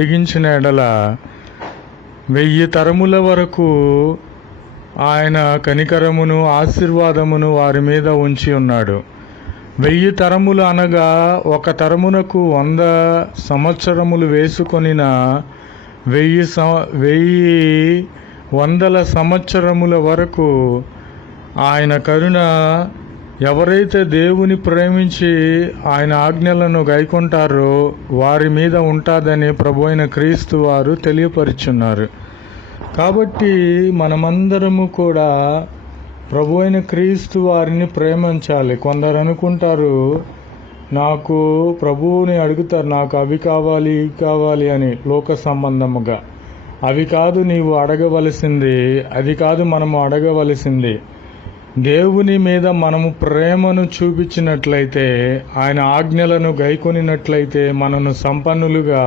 జరిగించిన ఎడల 1000 తరముల వరకు ఆయన కనికరమును ఆశీర్వాదమును వారి మీద ఉంచి ఉన్నాడు. 1000 తరములు అనగా ఒక తరమునకు 100 సంవత్సరములు వేసుకొనిన 100 సంవత్సరముల వరకు ఆయన కరుణ ఎవరైతే దేవుని ప్రేమించి ఆయన ఆజ్ఞలను గైకొంటారో వారి మీద ఉంటుందని ప్రభువైన క్రీస్తు వారు తెలియపరుచున్నారు. కాబట్టి మనమందరము కూడా ప్రభువైన క్రీస్తు వారిని ప్రేమించాలి. కొందరు అనుకుంటారు, నాకు ప్రభువుని అడుగుతారు, నాకు అవి కావాలి ఇవి కావాలి అని లోక సంబంధముగా. అవి కాదు నీవు అడగవలసింది, అది కాదు మనము అడగవలసింది. దేవుని మీద మనము ప్రేమను చూపించినట్లయితే, ఆయన ఆజ్ఞలను గైకొనినట్లయితే మనను సంపన్నులుగా